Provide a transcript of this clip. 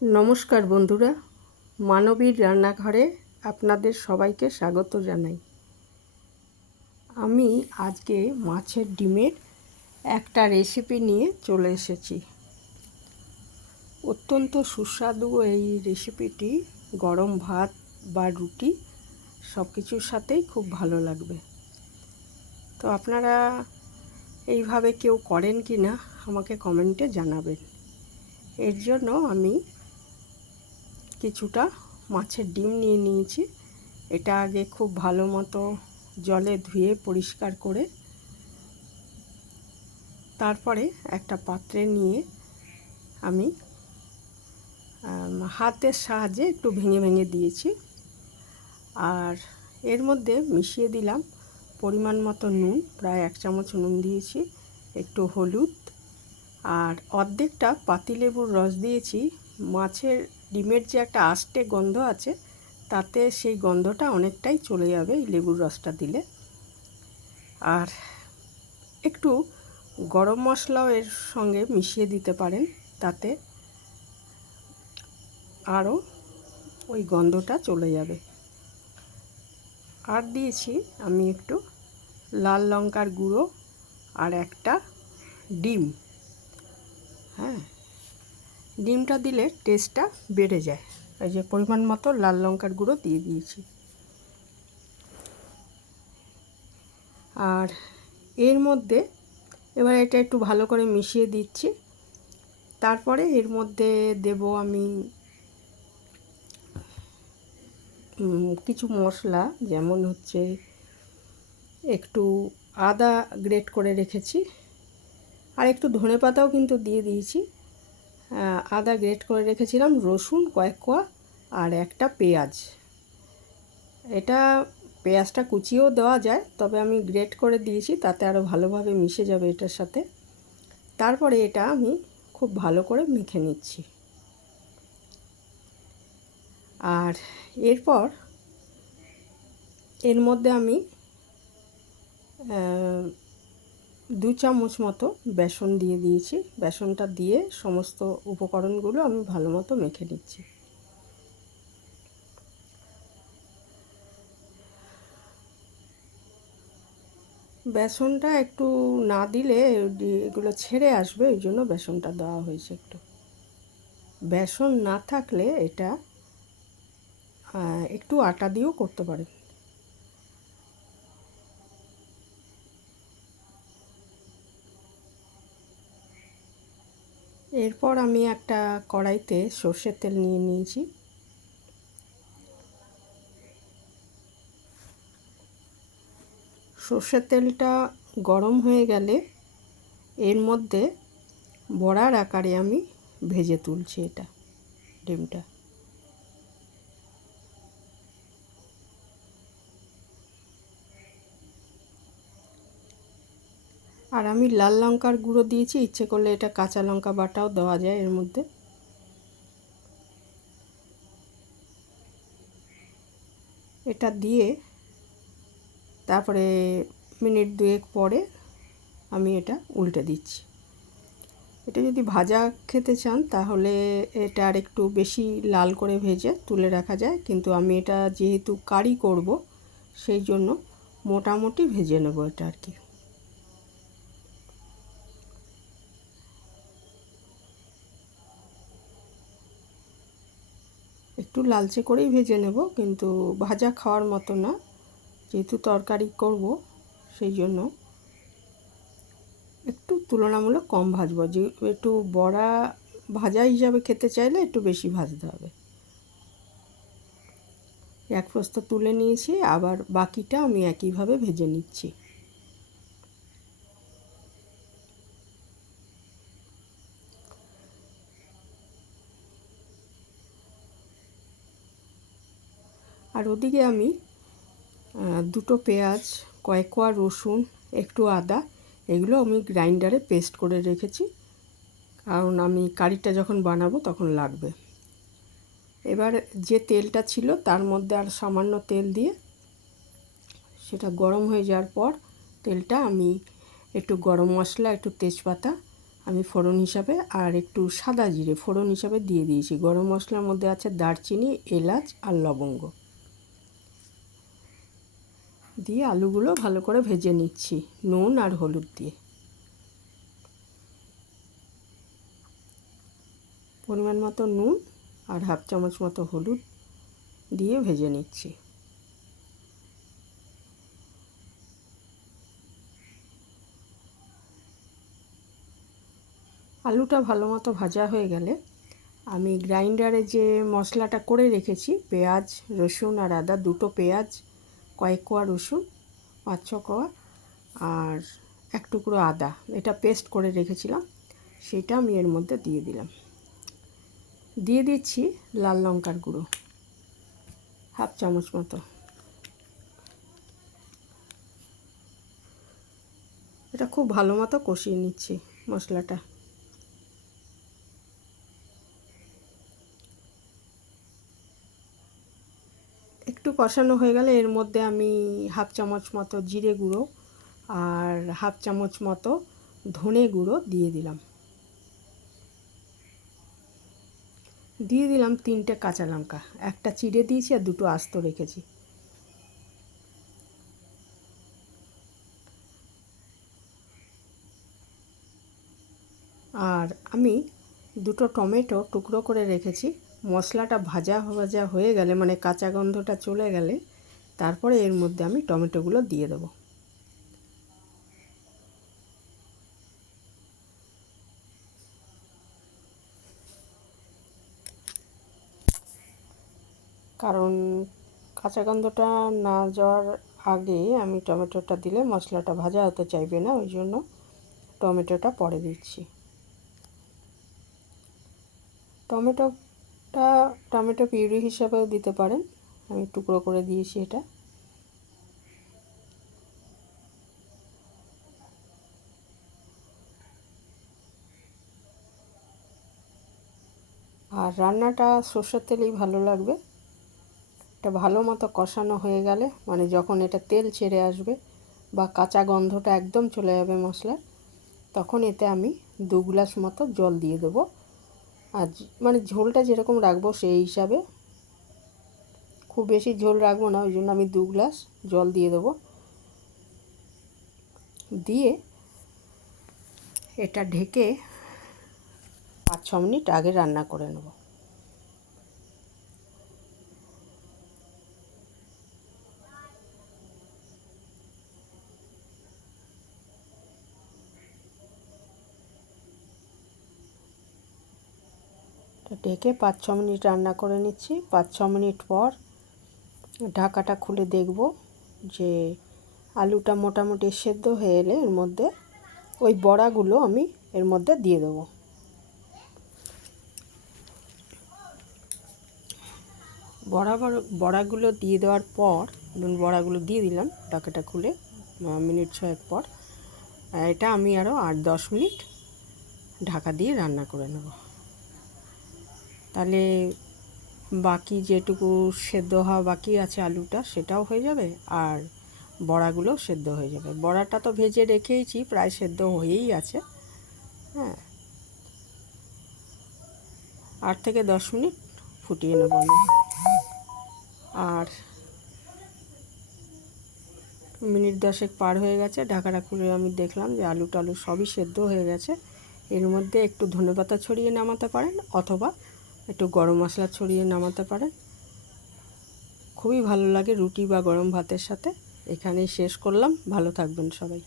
নমস্কার বন্ধুরা, মানবীর রান্নাঘরে আপনাদের সবাইকে স্বাগত জানাই। আমি আজকে মাছের ডিমের একটা রেসিপি নিয়ে চলে এসেছি। অত্যন্ত সুস্বাদু এই রেসিপিটি গরম ভাত বা রুটি সব কিছুর সাথেই খুব ভালো লাগবে। তো আপনারা এইভাবে কেউ করেন কি না আমাকে কমেন্টে জানাবেন। এর জন্য আমি কিছুটা মাছের ডিম নিয়ে নিয়েছি। এটা আগে খুব ভালো মতো জলে ধুয়ে পরিষ্কার করে তারপরে একটা পাত্রে নিয়ে আমি হাতের সাহায্যে একটু ভেঙে ভেঙে দিয়েছি। আর এর মধ্যে মিশিয়ে দিলাম পরিমাণ মতো নুন, প্রায় এক চামচ নুন দিয়েছি, একটু হলুদ। আর অর্ধেকটা পাতিলেবুর রস দিয়েছি, মাছের ডিমের যে একটা আষ্টে গন্ধ আছে, তাতে সেই গন্ধটা অনেকটাই চলে যাবে এই লেবুর রসটা দিলে। আর একটু গরম মশলাও এর সঙ্গে মিশিয়ে দিতে পারেন, তাতে আরও ওই গন্ধটা চলে যাবে। আর দিয়েছি আমি একটু লাল লঙ্কার গুঁড়ো আর একটা ডিম। হ্যাঁ। ডিমটা দিলে টেস্টটা বেড়ে যায়। এই যে পরিমাণ মতো লাল লঙ্কার গুঁড়ো দিয়ে দিয়েছি। আর এর মধ্যে এবার এটা একটু ভালো করে মিশিয়ে দিচ্ছি। তারপরে এর মধ্যে দেব আমি কিছু মশলা, যেমন হচ্ছে একটু আদা গ্রেট করে রেখেছি। আর একটু ধনে পাতাও কিন্তু দিয়ে দিয়েছি। আদা গ্রেট করে রেখেছিলাম, রসুন, কয়েক কোয়া আর একটা পেঁয়াজ। এটা পেঁয়াজটা কুচিয়েও দেওয়া যায়, তবে আমি গ্রেট করে দিয়েছি, তাতে আরও ভালোভাবে মিশে যাবে এটার সাথে। তারপরে এটা আমি খুব ভালো করে মেখে নিচ্ছি। আর এরপর এর মধ্যে আমি দু চামচ মতো বেসন দিয়ে দিয়েছি। বেসনটা দিয়ে সমস্ত উপকরণগুলো আমি ভালো মতো মেখে নিচ্ছি। বেসনটা একটু না দিলে এগুলো ছেড়ে আসবে ওই জন্য বেসনটা দেওয়া হয়েছে একটু। বেসন না থাকলে এটা একটু আটা দিয়েও করতে পারেন। এরপর আমি একটা কড়াইতে সর্ষের তেল নিয়ে নিয়েছি। সর্ষের তেলটা গরম হয়ে গেলে এর মধ্যে বড়ার আকারে আমি ভেজে তুলছি এটা ডিমটা। আর আমি লাল লঙ্কার গুঁড়ো দিয়েছি, ইচ্ছে করলে এটা কাঁচা লঙ্কা বাটাও দেওয়া যায় এর মধ্যে। এটা দিয়ে তারপরে মিনিট দুয়েক পরে আমি এটা উল্টে দিচ্ছি। এটা যদি ভাজা খেতে চান, তাহলে এটা আর একটু বেশি লাল করে ভেজে তুলে রাখা যায়। কিন্তু আমি এটা যেহেতু কারি করব, সেই জন্য মোটামুটি ভেজে নেব এটা আর কি। একটু লালচে করেই ভেজে নেব, কিন্তু ভাজা খাওয়ার মতো না। যেহেতু তরকারি করব, সেই জন্য একটু তুলনামূলক কম ভাজব। যে একটু বড়া ভাজা হিসাবে খেতে চাইলে একটু বেশি ভাজতে হবে। এক প্রস্ত তুলে নিয়েছি, আবার বাকিটা আমি একইভাবে ভেজে নিচ্ছি। আর ওদিকে আমি দুটো পেঁয়াজ কয়েক কোয়া রসুন, একটু আদা, এগুলো আমি গ্রাইন্ডারে পেস্ট করে রেখেছি। কারণ আমি কারিটা যখন বানাবো তখন লাগবে। এবার যে তেলটা ছিল তার মধ্যে আর সামান্য তেল দিয়ে, সেটা গরম হয়ে যাওয়ার পর তেলটা আমি একটু গরম মশলা, একটু তেজপাতা, আমি ফোড়ন হিসাবে আর একটু সাদা জিরে ফোড়ন হিসাবে দিয়ে দিয়েছি। গরম মশলার মধ্যে আছে দারচিনি, এলাচ আর লবঙ্গ। দিয়ে আলুগুলো ভালো করে ভেজে নিচ্ছি, নুন আর হলুদ দিয়ে। পরিমাণ মতো নুন আর হাফ চামচ মতো হলুদ দিয়ে ভেজে নিচ্ছি। আলুটা ভালো মতো ভাজা হয়ে গেলে আমি গ্রাইন্ডারে যে মশলাটা করে রেখেছি, পেঁয়াজ, রসুন আর আদা, দুটো পেঁয়াজ কয়েক কোয়া রসুন, পাঁচ ছ কোয়া আর এক টুকরো আদা। এটা পেস্ট করে রেখেছিলাম, সেটা আমি এর মধ্যে দিয়ে দিলাম। দিয়ে দিচ্ছি লাল লঙ্কার গুঁড়ো, হাফ চামচ মতো। এটা খুব ভালো মতো কষিয়ে নিচ্ছি মশলাটা। একটু কষানো হয়ে গেলে এর মধ্যে আমি হাফ চামচ মতো জিরে গুঁড়ো আর হাফ চামচ মতো ধনে গুঁড়ো দিয়ে দিলাম। দিয়ে দিলাম তিনটে কাঁচা লঙ্কা। একটা চিড়ে দিয়েছি আর দুটো আস্ত রেখেছি। আর আমি দুটো টমেটো টুকরো করে রেখেছি। মশলাটা ভাজা ভাজা হয়ে গেলে মানে কাঁচা গন্ধটা চলে গেলে, তারপরে এর মধ্যে আমি টমেটোগুলো দিয়ে দেবো। কারণ কাঁচা গন্ধটা না যাওয়ার আগে আমি টমেটোটা দিলে মশলাটা ভাজা হতে চাইবে না, ওই জন্য টমেটোটা পরে দিচ্ছি। টমেটোটা টমেটো পিউরি হিসাবেও দিতে পারেন। আমি টুকরো করে দিয়েছি এটা। আর রান্নাটা সর্ষের তেলেই ভালো লাগবে। এটা ভালো মতো কষানো হয়ে গেলে মানে যখন এটা তেল ছেড়ে আসবে বা কাঁচা গন্ধটা একদম চলে যাবে মশলার, তখন এতে আমি দু গ্লাস মতো জল দিয়ে দেবো। আর মানে ঝোলটা যেরকম রাখব সেই হিসাবে। খুব বেশি ঝোল রাখব না, ওই জন্য আমি দু গ্লাস জল দিয়ে দেবো। দিয়ে এটা ঢেকে পাঁচ ছ মিনিট আগে রান্না করে নেব। ঢেকে পাঁচ ছ মিনিট রান্না করে নিচ্ছি। পাঁচ ছ মিনিট পর ঢাকাটা খুলে দেখব যে আলুটা মোটামুটি সেদ্ধ হয়ে এলে এর মধ্যে ওই বড়াগুলো আমি এর মধ্যে দিয়ে দেবো। বড়া বড়াগুলো দিয়ে দেওয়ার পর, ধরুন বড়াগুলো দিয়ে দিলাম ঢাকাটা খুলে মিনিট ছয়েক পর এটা আমি আরও আট দশ মিনিট ঢাকা দিয়ে রান্না করে নেব। তাহলে বাকি যেটুকু সেদ্ধ হওয়া বাকি আছে আলুটা, সেটাও হয়ে যাবে আর বড়াগুলো সেদ্ধ হয়ে যাবে। বড়াটা তো ভেজে রেখেইছি, প্রায় সেদ্ধ হয়েই আছে। হ্যাঁ। আট থেকে দশ মিনিট ফুটিয়ে নেব আমি। আর মিনিট দশেক পার হয়ে গেছে, ঢাকাটা খুলে আমি দেখলাম যে আলু টালু সবই সেদ্ধ হয়ে গেছে। এর মধ্যে একটু ধনেপাতা ছড়িয়ে নামাতে পারেন, অথবা একটু গরম মশলা ছড়িয়ে নামাতে পারেন। খুবই ভালো লাগে রুটি বা গরম ভাতের সাথে। এখানেই শেষ করলাম। ভালো থাকবেন সবাই।